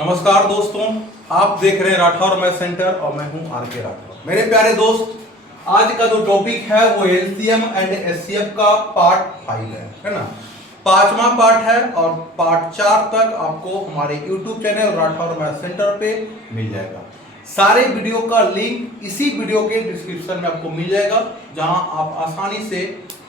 नमस्कार दोस्तों, आप देख रहे हैं राठौर मैथ सेंटर और मैं हूं आर के राठौर। मेरे प्यारे दोस्त, आज का जो टॉपिक है वो एलसीएम एंड एचसीएफ का पार्ट 5 है ना। 5वां पार्ट है और पार्ट 4 तक आपको हमारे YouTube channel Rathore math centre पे मिल जाएगा। सारे वीडियो का लिंक इसी वीडियो के डिस्क्रिप्शन में आपको मिल जाएगा, जहां आप आसानी से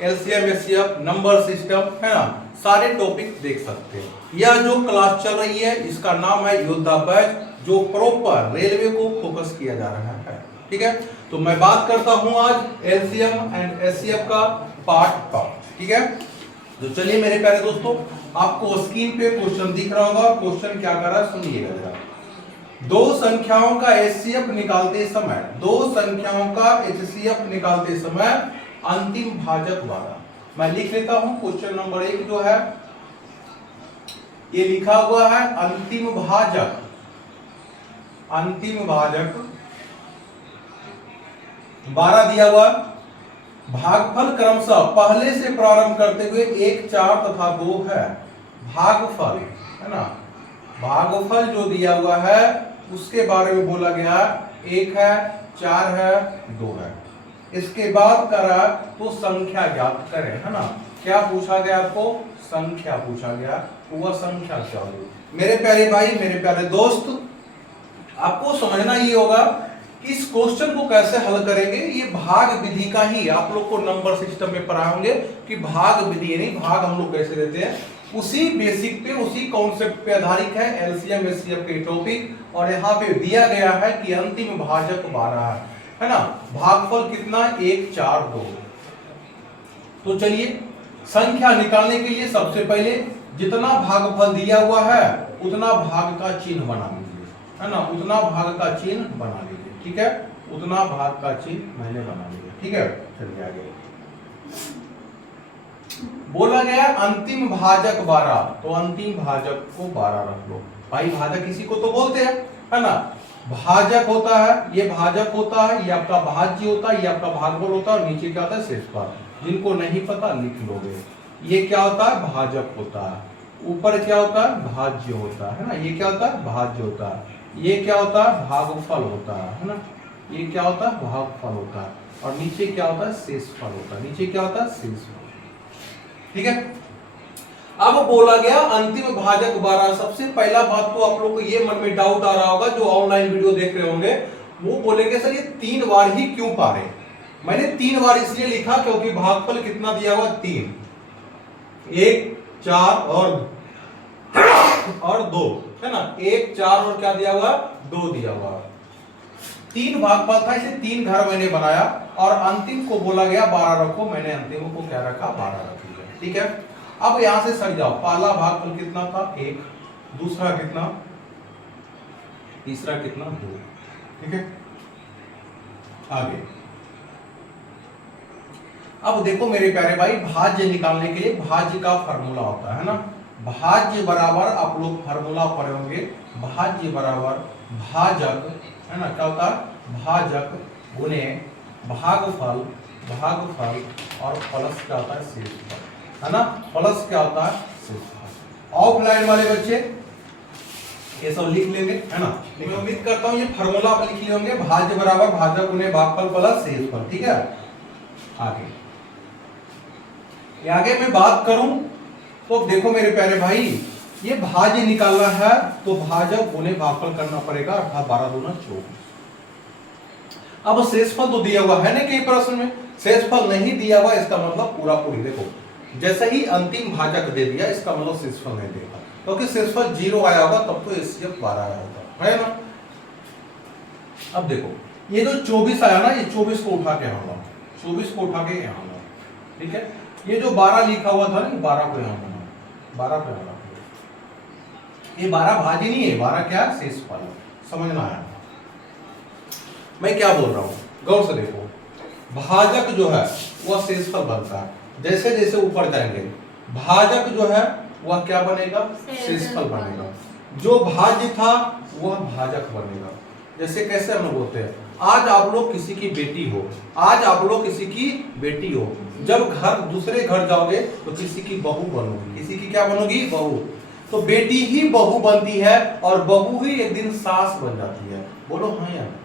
एलसीएम एचसीएफ नंबर सिस्टम है ना सारे टॉपिक देख सकते हैं। यह जो क्लास चल रही है इसका नाम है योद्धा बैच, जो प्रॉपर रेलवे को फोकस किया जा रहा है। ठीक है, तो मैं बात करता हूं आज एलसीएम एंड एचसीएफ का पार्ट 5। ठीक है, तो चलिए मेरे प्यारे दोस्तों, आपको स्क्रीन पे क्वेश्चन दिख रहा होगा। क्वेश्चन क्या कर रहा है सुनिएगा जरा। दो संख्याओं का एचसीएफ निकालते समय, दो संख्याओं का एचसीएफ निकालते समय अंतिम भाजक वाला। मैं लिख लेता हूं क्वेश्चन नंबर 1 जो है ये लिखा हुआ है अंतिम भाजक। अंतिम भाजक 12 दिया हुआ, भागफल क्रमशः पहले से प्रारंभ करते हुए 1, 4 तथा 2 है। भागफल है ना, भागफल जो दिया हुआ है उसके बारे में बोला गया 1 है, 4 है, 2 है। इसके बाद करा तो संख्या ज्ञात करें, है ना। क्या पूछा गया आपको? संख्या पूछा गया, वह संख्या क्या होगी। मेरे प्यारे भाई, मेरे प्यारे दोस्त, आपको समझना ये होगा कि इस क्वेश्चन को कैसे हल करेंगे। ये भाग विधि का ही आप लोग को नंबर सिस्टम में पढ़ाए होंगे कि भाग विधि नहीं, भाग हम लोग कैसे देते हैं, उसी बेसिक पे उसी कॉन्सेप्ट पे आधारित है एलसीएम एचसीएफ के टॉपिक। और यहाँ पे दिया गया है कि अंतिम भाजक 12 है ना। भागफल कितना? 1, 4, 2। तो चलिए संख्या निकालने के लिए सबसे पहले जितना भागफल दिया हुआ है उतना भाग का चिन्ह बना लीजिए, है ना। उतना भाग का चिन्ह बना लीजिए, ठीक है। उतना भाग का चिन्ह मैंने बना लिया, ठीक है। चलिए आगे बोला गया अंतिम भाजक 12, तो अंतिम भाजक को 12 रख लो भाई। भाजक किसी को तो बोलते हैं, है ना। भाजक होता है, ये भाजक होता है, ये आपका भाज्य होता है, ये आपका भागफल होता है, और नीचे क्या होता है? शेषफल। जिनको नहीं पता लिख लोगे। ये क्या होता है? भाजक होता है। ऊपर क्या होता है? भाज्य होता है ना। ये क्या होता है? भाज्य होता है। ये क्या होता है? भागफल होता है ना। ये क्या होता है? भागफल होता है। और नीचे क्या होता है? शेषफल होता है। नीचे क्या होता है? शेषफल। ठीक है, अब बोला गया अंतिम भाजक 12। सबसे पहला बात तो आप लोग को ये मन में डाउट आ रहा होगा, जो ऑनलाइन वीडियो देख रहे होंगे, वो बोलेंगे सर ये 3 बार ही क्यों पा रहे? मैंने 3 बार इसलिए लिखा क्योंकि भागफल कितना दिया हुआ? 3, 1, 4 और 2, है ना। 1, 4 और क्या दिया हुआ? 2 दिया हुआ। 3 भागफल था, इसे 3 घर मैंने बनाया और अंतिम को बोला गया 12 रखो। मैंने अंतिम को क्या रखा? 12 रख दिया, ठीक है। अब यहां से सट जाओ। पहला भागफल कितना था? 1, दूसरा कितना? तीसरा कितना? 2, ठीक है। आगे अब देखो मेरे प्यारे भाई, भाज्य निकालने के लिए भाज्य का फार्मूला होता है ना। भाज्य बराबर आप लोग फार्मूला पढ़े होंगे, भाज्य बराबर भाजक, है ना। क्या होता है? भाजक गुने भागफल, भागफल और प्लस क्या होता है? शेषफल, है ना। प्लस क्या होता है? शेषफल। ऑफलाइन वाले बच्चे ये सब लिख लेंगे, है ना। मैं उम्मीद करता हूं ये फार्मूला आप लिख लिए होंगे। भाज्य बराबर भाजक गुने भागफल प्लस शेषफल, ठीक है। आगे मैं बात करूं तो देखो मेरे प्यारे भाई, ये भाज्य निकालना है तो भाजक गुने भागफल करना पड़ेगा, अर्थात 12 दूना 24। अब शेषफल तो दिया हुआ है ना कई प्रश्न में, शेषफल नहीं दिया हुआ इसका मतलब पूरा पूरी देखो, जैसे ही अंतिम भाजक दे दिया इसका मतलब शेषफल नहीं देगा, क्योंकि शेषफल 0 आया होगा तब तो एचसीएफ 12 आया होगा, है ना। अब देखो ये जो 24 आया ना, ये 24 को उठा के यहां लाओ, 24 को उठा के यहां लाओ, ठीक है। ये जो 12 लिखा हुआ था ना, 12 को यहां बनाओ, 12 को यहां लाओ। ये 12 भाज्य नहीं है, 12 क्या? शेषफल। समझना है मैं क्या बोल रहा हूं? गौर से देखो, भाजक जो है वह शेषफल बनता है। जैसे जैसे ऊपर जाएंगे भाजक जो है वह क्या बनेगा? शेषफल बनेगा। जो भाज्य था वह भाजक बनेगा। जैसे कैसे हम लोग बोलते हैं, आज आप लोग किसी की बेटी हो, आज आप लोग किसी की बेटी हो, जब घर दूसरे घर जाओगे तो किसी की बहू बनोगी। किसी की क्या बनोगी? बहू। तो बेटी ही बहू बनती है और बहू ही एक दिन सास बन जाती है। बोलो हाँ या नहीं।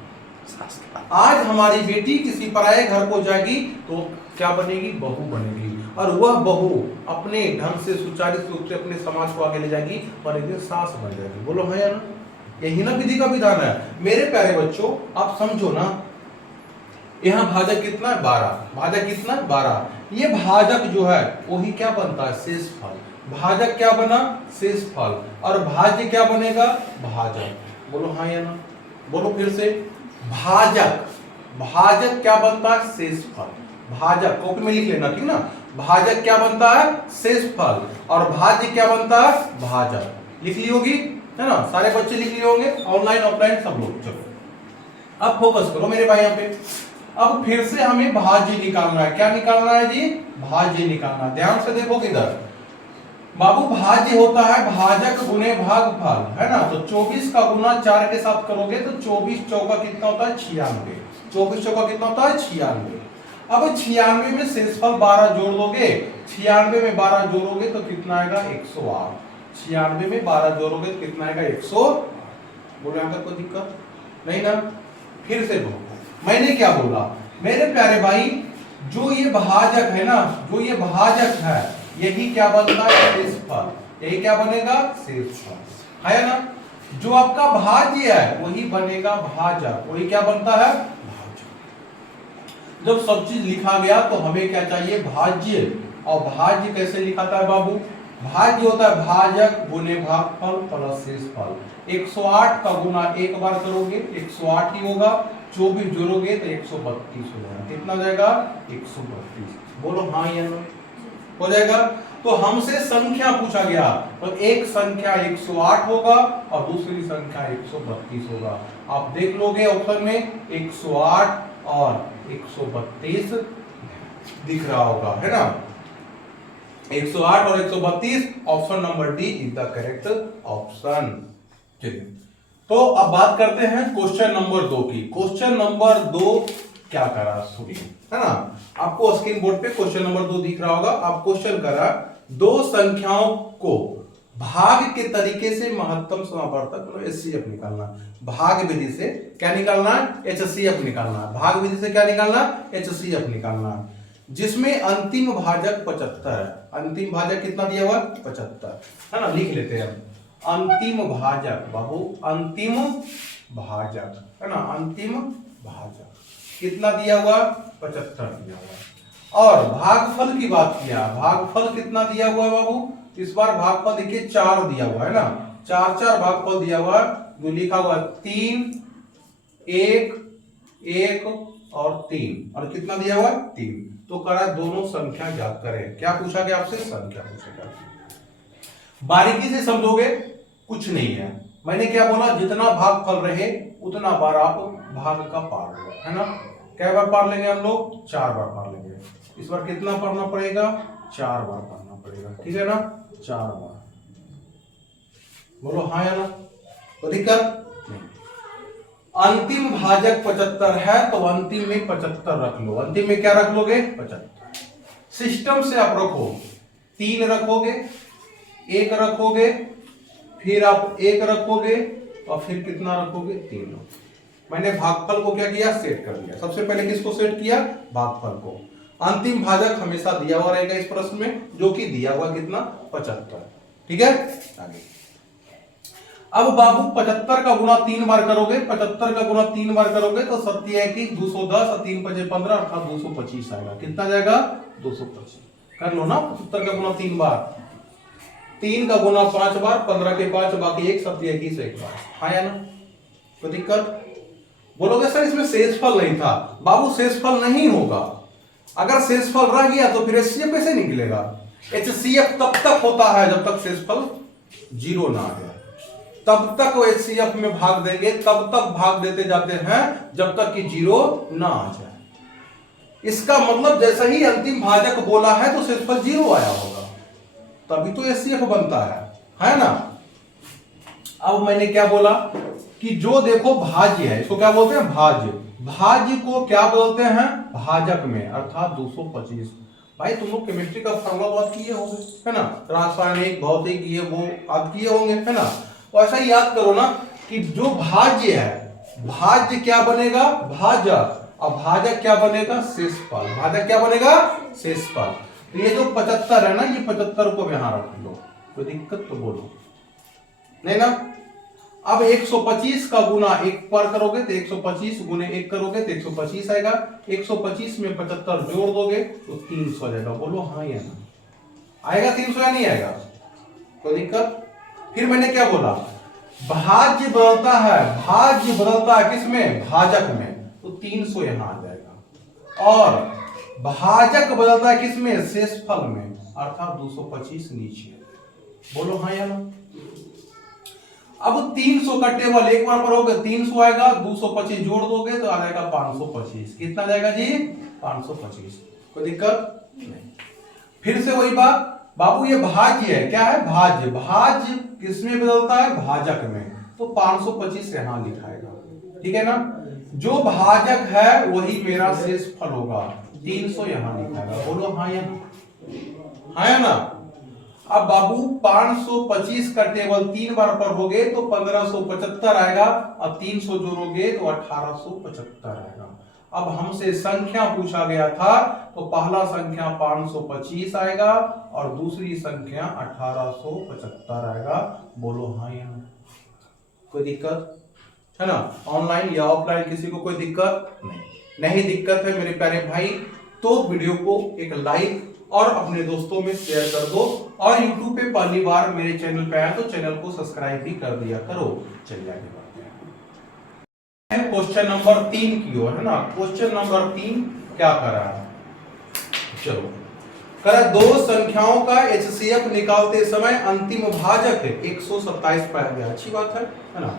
आज हमारी बेटी किसी पराये घर को जाएगी तो क्या बनेगी? बहू बनेगी, और वह बहू अपने ढंग से सुचारू रूप से अपने समाज को आगे ले जाएगी और एक दिन सास बन जाएगी। बोलो हाँ या ना। यही ना विधि का विधान है। मेरे प्यारे बच्चों, आप समझो ना, यहाँ भाजक कितना है? 12। भाजक कितना है? 12। ये भाजक जो है वही क्या बनता है? शेषफल। भाजक क्या बना? शेषफल। और भाज्य क्या बनेगा? भाजक। बोलो हाँ या ना। बोलो फिर से। भाजक, भाजक क्या बनता है? शेषफल। भाजक कॉपी में लिख लेना, ठीक ना। भाजक क्या बनता है? शेषफल। और भाज्य क्या बनता है? भाजक। लिख ली होगी, है ना। सारे बच्चे लिख लिए होंगे, ऑनलाइन ऑफलाइन सब लोग। चलो अब फोकस करो मेरे भाई यहाँ पे। अब फिर से हमें भाज्य निकालना है। क्या निकालना है जी? भाज्य निकालना है। ध्यान से देखो किधर बाबू। भाज्य होता है भाजक गुने भागफल, है ना। तो 24 का गुना 4 के साथ करोगे तो 24 चौका कितना होता है? 96। 24 चौका कितना होता है? 96। अब 96 में शेषफल 12 जोड़ दोगे, 96 में 12 जोड़ोगे तो कितना आएगा? 108। 96 में 12 जोड़ोगे तो कितना आएगा? 100। बोले यहाँ कोई दिक्कत नहीं ना। फिर से बोलो, मैंने क्या बोला मेरे प्यारे भाई? जो ये भाजक है ना, जो ये भाजक है, यही क्या बनता है? शेषफल। यही क्या बनेगा? शेषफल, है ना। जो आपका भाज्य है वही बनेगा भाजक। वही क्या बनता है? भाजक। जब सब चीज लिखा गया तो हमें क्या चाहिए? भाज्य। और भाज्य कैसे लिखाता है बाबू? भाज्य होता है भाजक गुने भागफल प्लस शेषफल। 108 का गुना एक बार करोगे 108 ही होगा, 24 जोड़ोगे तो 132 हो जाएगा। कितना जाएगा? 132। बोलो हाँ या ना। हो जाएगा। तो हमसे संख्या पूछा गया, तो एक संख्या 108 होगा और दूसरी संख्या 132 होगा। आप देख लोगे ऑप्शन में 108 और 132 दिख रहा होगा, है ना। 108 और 132, option number D is the correct option. चलिए, तो अब बात करते हैं क्वेश्चन नंबर 2 की। क्वेश्चन नंबर 2 क्या करा सुनिए, है ना। आपको स्क्रीन बोर्ड पे क्वेश्चन नंबर 2 दिख रहा होगा। आप क्वेश्चन करा, दो संख्याओं को भाग के तरीके से महत्तम समापवर्तक मतलब एचसीएफ निकालना। भाग विधि से क्या निकालना? एचसीएफ निकालना। भाग विधि से क्या निकालना? एचसीएफ निकालना। जिसमें अंतिम भाजक 75 है। अंतिम भाजक कितना दिया हुआ? 75, है ना। लिख लेते हैं अंतिम भाजक बाबू। अंतिम भाजक, है ना। अंतिम भाजक कितना दिया हुआ? 75 दिया हुआ। और भागफल की बात किया, भागफल कितना दिया हुआ है बाबू? इस बार भागफल देखिए 4 दिया हुआ है ना। 4 भागफल दिया हुआ, जो लिखा हुआ 3, 1, 1 और 3, और कितना दिया हुआ? 3। तो करा दोनों संख्या ज्ञात करें। क्या पूछा गया आपसे? संख्या पूछा गया। बारीकी से समझोगे कुछ नहीं है। मैंने क्या बोला? जितना भागफल रहे उतना बार आप भाग का पार लो, है ना। क्या बार पार लेंगे हम लोग? 4 बार पार लेंगे। इस बार कितना पढ़ना पड़ेगा? 4 बार पढ़ना पड़ेगा, ठीक है ना। 4 बार। बोलो हाँ या ना। तो दिक्कत नहीं। अंतिम भाजक 75 है तो अंतिम में 75 रख लो। अंतिम में क्या रख लोगे? 75। सिस्टम से आप रखो, 3 रखोगे, 1 रखोगे, फिर आप 1 रखोगे और फिर कितना रखोगे? 3। मैंने भागफल को क्या किया? सेट कर दिया। सबसे पहले किसको सेट किया? भागफल को। अंतिम भाजक हमेशा दिया हुआ रहेगा इस प्रश्न में, जो कि दिया हुआ कितना? 75, ठीक है। आगे अब बाबू 75 का गुना 3 बार करोगे, 75 का गुना 3 बार करोगे तो 7 है कि 210 और 3 5 15 अर्थात 225 आएगा। कितना जाएगा? 225। कर लो ना। 75 का गुना 3 बार, 3 का गुना 5 बार, 15 के 5 बाकी 1, 7 21 एक बार। हाँ या ना। कोई दिक्कत? बोलोगे सर इसमें शेषफल नहीं था। बाबू शेषफल नहीं होगा। अगर शेषफल रह गया तो फिर एचसीएफ कैसे निकलेगा? एचसीएफ तब तक होता है जब तक शेषफल 0 ना आ जाए, तब तक वो एचसीएफ में भाग देंगे, तब तक भाग देते जाते हैं जब तक कि 0 ना आ जाए। इसका मतलब जैसे ही अंतिम भाजक बोला है तो शेषफल 0 आया होगा, तभी तो एचसीएफ बनता है ना। अब मैंने क्या बोला कि जो देखो भाज्य है, इसको क्या बोलते हैं? भाज्य। भाज्य को क्या बोलते हैं? भाजक में, अर्थात 225। भाई तुम लोग केमिस्ट्री का फॉर्मूला बहुत किए होंगे, है ना, रासायनिक भौतिक ये वो आप किए होंगे, है ना। तो ऐसा ही याद करो ना कि जो भाज्य है, भाज्य क्या बनेगा, भाजक, और भाजक क्या बनेगा, शेषफल। भाजक क्या बनेगा, शेषफल। तो ये जो 75 है ना, ये 75 को यहां रख लो, कोई दिक्कत तो बोलो नहीं ना। अब 125 का गुना 1 पर करोगे तो 125 गुने 1 करोगे तो 125 आएगा। 125 में 75 जोड़ दोगे तो 300 जाएगा। बोलो हाँ या ना, आएगा 300 या नहीं आएगा, कोई दिक्कत। फिर मैंने क्या बोला, भाज्य बदलता है, भाज्य बदलता है किसमें, भाजक में, तो 300 यहां आ जाएगा। और भाजक बदलता है किसमें, शेषफल में, अर्थात 225 नीचे। बोलो हाँ या ना। अब 300 का टेबल एक बार पढ़ोगे 300 आएगा, 225 जोड़ दोगे तो आ जाएगा 525। कितना जाएगा जी, 525। कोई दिक्कत नहीं। फिर से वही बात, बाबू ये भाज्य है, क्या है, भाज्य। भाज्य किसमें बदलता है, भाजक में, तो 525 यहां लिखाएगा, ठीक है ना। जो भाजक है वही मेरा शेषफल होगा, 300 यहां लिखाएगा। बोलो हाँ या ना, हाँ या ना। अब बाबू 525 का टेबल 3 बार पढ़ोगे तो 1575 आएगा, और 300 जोड़ोगे तो 1875 आएगा। अब हमसे संख्या पूछा गया था, तो पहला संख्या 525 आएगा और दूसरी संख्या 1875 आएगा। बोलो हाँ या ना, कोई दिक्कत है ना। ऑनलाइन या ऑफलाइन किसी को कोई दिक्कत नहीं दिक्कत है मेरे प्यारे भाई, तो वीडियो को एक लाइक और अपने दोस्तों में शेयर कर दो, और YouTube पे पहली बार मेरे चैनल पे आया तो चैनल को सब्सक्राइब भी कर दिया करो। चलिए आगे बढ़ते हैं क्वेश्चन नंबर 3 की ओर, है ना। क्वेश्चन नंबर 3 क्या कर रहा है, चलो करा, दो संख्याओं का HCF निकालते समय अंतिम भाजक 127 पाया गया। अच्छी बात है ना।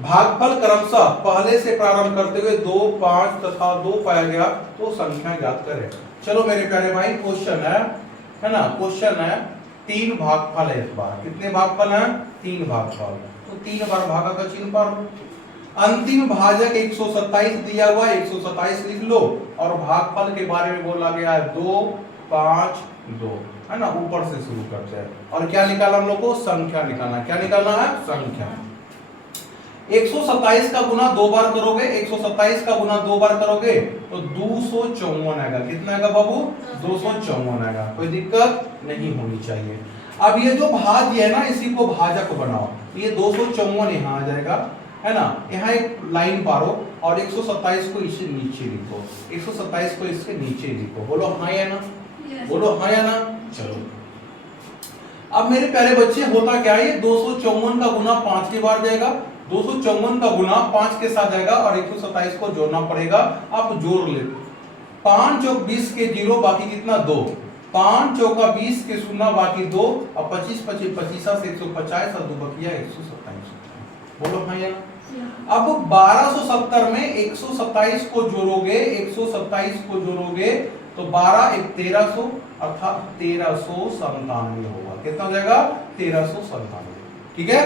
भागफल क्रमशः पहले से प्रारंभ करते हुए 2, 5 तथा 2 पाया गया, तो संख्या ज्ञात करें। चलो मेरे प्यारे भाई क्वेश्चन है ना, क्वेश्चन है 3 भागफल है इस बार। कितने भागफल हैं, 3 भागफल, तो 3 बार भागा का चिन्ह पर। अंतिम भाजक 127 दिया हुआ, 127 लिख लो, और भागफल के बारे में बोला गया है 2, 5, 2, है ना। ऊपर से शुरू करते हैं, और क्या निकाला हम लोग को, संख्या निकालना। क्या निकालना है, संख्या। 127 का गुना 2 बार करोगे, 127 का गुना 2 बार करोगे तो 254 आएगा। कितना आएगा बाबू, 254 आएगा। कोई दिक्कत नहीं होनी चाहिए। अब ये जो भाज्य है ना, इसी को भाजक बनाओ। ये 254 यहाँ आ जाएगा, है ना। यहाँ एक लाइन पारो और 127 को इससे नीचे लिखो, 127 को इससे नीचे लिखो। बोलो हाँ या ना, बोलो हाँ या ना। चलो अब मेरे प्यारे बच्चे होता क्या है, ये 254 का गुना 5 के बार जाएगा, 254 का गुना 5 के साथ जाएगा, और 127 को जोड़ना पड़ेगा। आप जोड़ ले, 5 चौक 20 के 0, बाकी कितना 2, 5 चौका 20 के 0 बाकी 2, और 25 25 25 से 150 और 2 बकिया 127। बोलो हाँ या ना। अब 1270 में 127 को जोड़ोगे, 127 को जोड़ोगे तो 12 1 1300, अर्थात 1397 होगा। कितना हो जाएगा, 1397। ठीक है,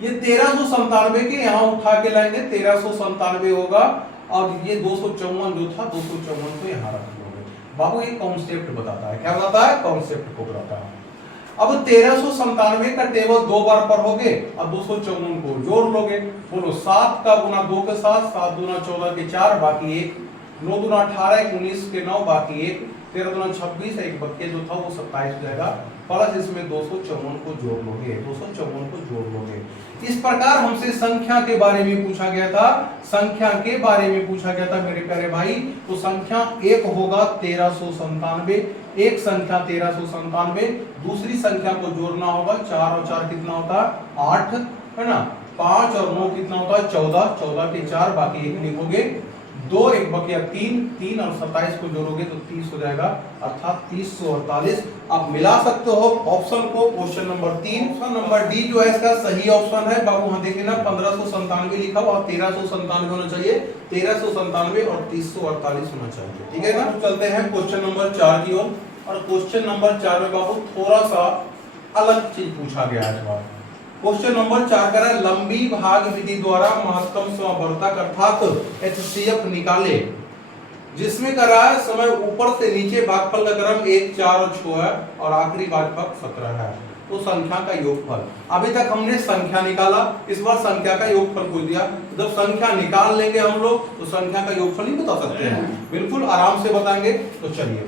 ये 1397 के यहां उठा के लाएंगे, 1397 होगा, और ये 254 जो था 254 को यहां रख लोगे। बाबू ये कॉन्सेप्ट बताता है, क्या बताता है, कॉन्सेप्ट को बताता है। अब 1397 का टेबल 2 बार पढ़ोगे और 254 को जोड़ लोगे। बोलो 7 का गुना 2 के साथ, 7 दूना 14 के 4 बाकी 1, 9 दूना 18 19 के 9 बाकी 1, 13 दूना 26, एक बच्चे जो था वो 27 हो जाएगा, प्लस इसमें 254 को जोड़ लोगे, 254 को जोड़ लोगे। इस प्रकार हमसे संख्या के बारे में पूछा गया था, संख्या के बारे में पूछा गया था मेरे प्यारे भाई। तो संख्या एक होगा 1397, एक संख्या 1397, दूसरी संख्या को जोड़ना होगा, 4 और 4 कितना होता है 8, है ना। 5 और 9 कितना होता है 14, 14 के 4 बाकी 1 लिखोगे, 2 1 बकिया 3, 3 और 27 को जोड़ोगे तो 30 हो जाएगा, अर्थात 3048। आप मिला सकते हो ऑप्शन को, question number 3। Option number D जो है इसका सही ऑप्शन है बाबू। वहां देखिए ना 1597 लिखा हुआ, 1397 होना चाहिए, 1397 और 3048 होना चाहिए। ठीक है ना। चलते हैं क्वेश्चन नंबर 4 की ओर, और क्वेश्चन नंबर 4 में बाबू थोड़ा सा अलग चीज पूछा गया है इस बार। क्वेश्चन नंबर 4 कह रहा है लंबी भाग विधि द्वारा महत्तम समवर्तक अर्थात HCF निकाले। जिसमें कर रहा है समय ऊपर से नीचे भागफल का क्रम 1, 4 और 6 है और आखिरी भागफल 17 है। तो संख्या का योगफल, अभी तक हमने संख्या निकाला, इस बार संख्या का योगफल पूछ दिया। जब संख्या निकाल लेंगे हम लोग तो संख्या का योगफल ही बता सकते हैं, बिल्कुल आराम से बताएंगे। तो चलिए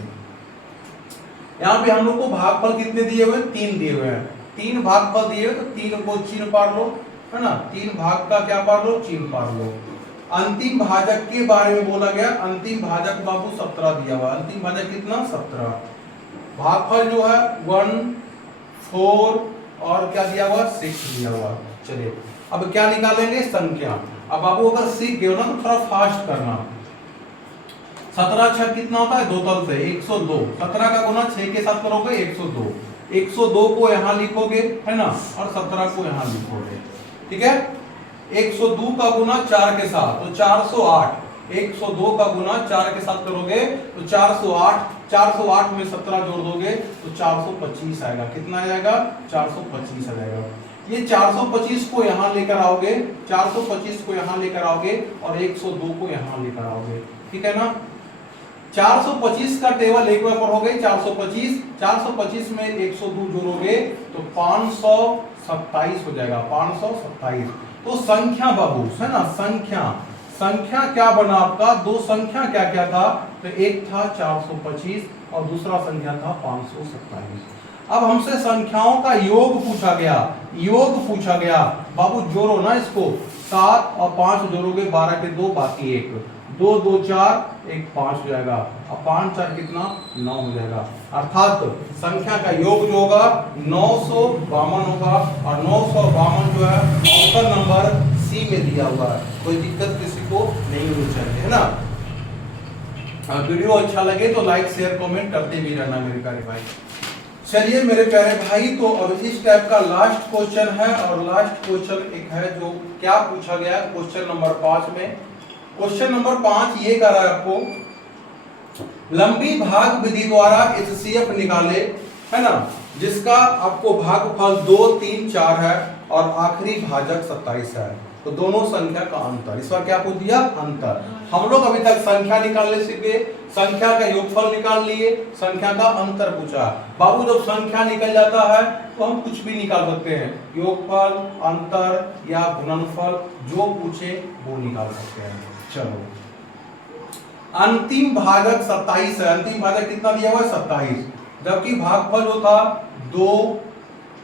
यहाँ पे हम लोग को भागफल कितने दिए हुए हैं, 3 दिए हुए हैं। 3 भागफल दिए हुए तो 3 को चिन्ह पार लो, है ना। 3 भाग का क्या पार लो, चिन्ह पार लो। अंतिम भाजक के बारे में बोला गया, अंतिम भाजक बाबू 17 दिया हुआ। अंतिम भाजक कितना, 17। भागफल जो है 1, 4 और क्या दिया हुआ, 6 दिया हुआ। चलिए अब क्या निकालेंगे, संख्या। अब बाबू अगर सीख गए ना तो थोड़ा फास्ट करना। 17 6 कितना होता है, 2 तल से 102। 17 का गुना 6 के साथ करोगे 102। 102 को यहाँ लिखोगे, है ना, और 17 को यहाँ लिखोगे, ठीक है। 102 का गुना 4 के साथ तो 408। 102 का गुना 4 के साथ करोगे तो 408। 408 में 17 जोड़ दोगे तो 425 आएगा। कितना आएगा, 425 आ जाएगा। ये 425 को यहाँ लेकर आओगे, 425 को यहाँ लेकर आओगे और 102 को यहाँ लेकर आओगे, ठीक है ना। 425 का टेबल एक बार पढ़ोगे, 425 425 में 102 जोड़ोगे तो 527 हो जाएगा, 527। तो संख्या बाबू, है ना, संख्या क्या बना आपका, 2 संख्या क्या क्या था, तो एक था 425 और दूसरा संख्या था 527। अब हमसे संख्याओं का योग पूछा गया, बाबू जोड़ो ना इसको, 7 और 5 जोड़ोगे 12 के 2 बाकी 1, 2 2 4 1 5 हो जाएगा। अब 5 4 कितना, 9 हो जाएगा। अर्थात संख्या का योग जो होगा 952 होगा और 952 जो है ऑप्शन नंबर सी में दिया हुआ है। कोई दिक्कत किसी को नहीं होनी चाहिए, है ना। वीडियो अच्छा लगे तो लाइक शेयर कमेंट करते भी रहना मेरे प्यारे भाई। चलिए मेरे प्यारे भाई, तो अब इस टाइप का लास्ट क्वेश्चन है और लास्ट क्वेश्चन एक है जो क्या पूछा गया है क्वेश्चन नंबर 5 में। क्वेश्चन नंबर 5 ये कर रहा है आपको, लंबी भाग विधि द्वारा एचसीएफ निकाले, है ना, जिसका आपको भागफल 2, 3, 4 है और आखिरी भाजक 27 है। तो दोनों संख्या का अंतर, इस बार क्या पूछ दिया, अंतर। हम लोग अभी तक संख्या निकालने सीख गए, संख्या का योगफल निकाल लिए, संख्या का अंतर पूछा। बाबू जब संख्या निकल जाता है तो हम कुछ भी निकाल सकते हैं, योगफल, अंतर या गुणनफल, जो पूछे वो निकाल सकते हैं। चलो अंतिम भाजक 27 है। अंतिम भाजक कितना दिया हुआ है, 27, जबकि भागफल जो था 2,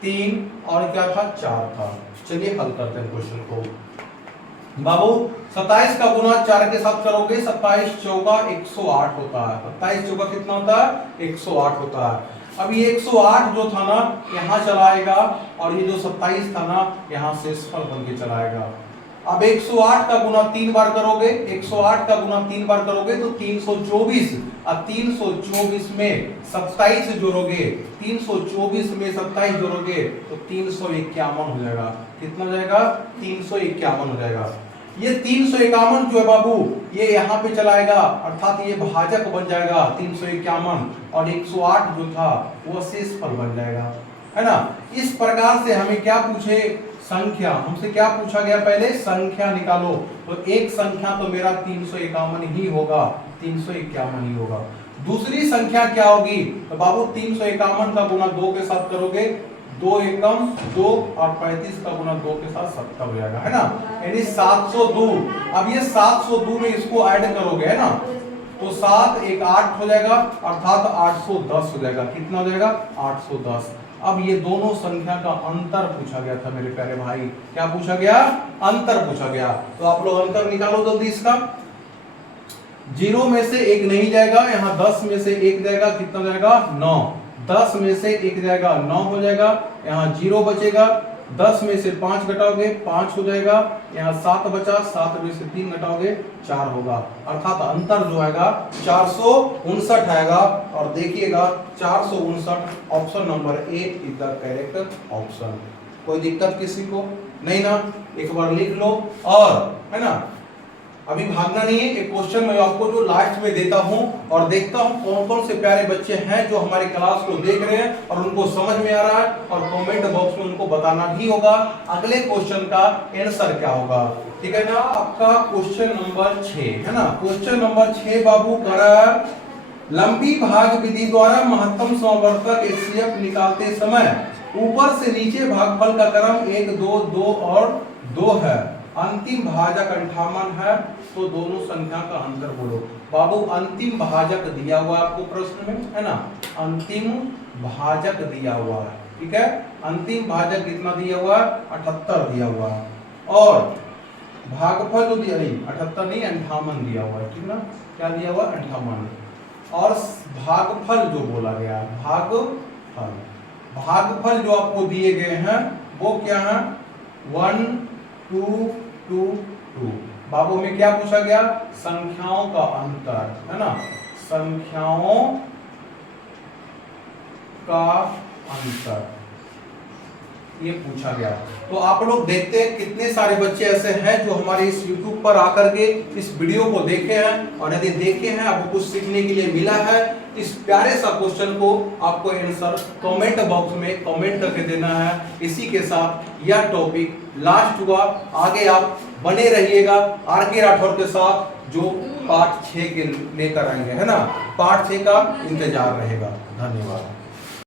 3 और क्या था, 4 था। चलिए हल करते हैं क्वेश्चन को। बाबू 27 का गुना 4 के साथ करोगे, 27 चौका 108 होता है। 27 चौका कितना होता है, 108 होता है। अब ये 108 जो था ना यहाँ चला आएगा और ये जो 27 था ना यहाँ शेषफल बन के चला आएगा। अब 108 का गुना 3 बार करोगे, 108 का गुना 3 बार करोगे तो 324 और 324 में 27 जोड़ोगे, 324 में 27 जोड़ोगे तो 351 हो जाएगा। कितना हो जाएगा, 351 हो जाएगा। ये 351 जो है बाबू ये यहाँ पे चलाएगा, अर्थात ये भाजक बन जाएगा 351 और 108 जो था वो शेषफल बन जाएगा, है ना। इस प्रकार से हमें क्या पूछे, संख्या, हमसे क्या पूछा गया, पहले संख्या निकालो। तो एक संख्या तो मेरा 351 ही होगा, 351 ही होगा। दूसरी संख्या क्या होगी, तो बाबू 351 का गुना 2 के साथ करोगे, 2 एकम 2 और 35 का गुना 2 के साथ 70 हो जाएगा, है ना, यानी 702। अब ये 702 में इसको ऐड करोगे, है ना, तो 7 1 8 हो जाएगा, अर्थात 810 हो जाएगा। कितना हो जाएगा, 810। अब ये दोनों संख्या का अंतर पूछा गया था मेरे प्यारे भाई। क्या पूछा गया, अंतर पूछा गया। तो आप लोग अंतर निकालो जल्दी इसका। 0 में से 1 नहीं जाएगा, यहाँ 10 में से 1 जाएगा, कितना जाएगा, 9। 10 में से 1 जाएगा, 9 हो जाएगा, यहाँ 0 बचेगा। 10 में से 5 घटाओगे 5 हो जाएगा, यहाँ 7 बचा, 7 में से 3 घटाओगे 4 होगा। अर्थात अंतर जो आएगा 459 आएगा। और देखिएगा 459 option number A is the correct option. कोई दिक्कत किसी को नहीं ना, एक बार लिख लो। और है ना अभी भागना नहीं है। एक क्वेश्चन मैं आपको जो लास्ट में देता हूं और देखता हूं कौन कौन से प्यारे बच्चे हैं जो हमारी क्लास को देख रहे हैं और उनको समझ में आ रहा है, और कमेंट बॉक्स में उनको बताना भी होगा अगले क्वेश्चन का आंसर क्या होगा। ठीक है ना। आपका क्वेश्चन नंबर 6 है ना। क्वेश्चन नंबर 6 बाबू कर लंबी भाग विधि द्वारा महत्तम समवर्तक एचसीएफ निकालते समय ऊपर से नीचे भागफल का क्रम 1 2 2 और 2 है, अंतिम भाजक 58 है, तो दोनों संख्या का अंतर बोलो। बाबू अंतिम भाजक दिया हुआ आपको प्रश्न में है ना, अंतिम भाजक दिया हुआ है। ठीक है, अंतिम भाजक कितना दिया हुआ है, 78 दिया हुआ है, और भागफल जो दिया नहीं 78 नहीं 58 दिया हुआ है। ठीक ना, क्या दिया हुआ 58, और भागफल जो बोला गया भागफल जो आपको दिए गए हैं वो क्या है 1 2 2 2। बाबू में क्या पूछा गया, संख्याओं का अंतर है ना, संख्याओं का अंतर ये पूछा गया। तो आप लोग देखते हैं कितने सारे बच्चे ऐसे हैं जो हमारे इस YouTube पर आकर के इस वीडियो को देखे हैं, और यदि देखे हैं आपको कुछ सीखने के लिए मिला है, इस प्यारे सा क्वेश्चन को आपको आंसर कमेंट बॉक्स में कमेंट करके देना है। इसी के साथ यह टॉपिक लास्ट हुआ। आगे आप बने रहिएगा आर.के. राठौर के साथ जो पार्ट 6 के लेकर आएंगे है ना, पार्ट 6 का इंतजार रहेगा। धन्यवाद।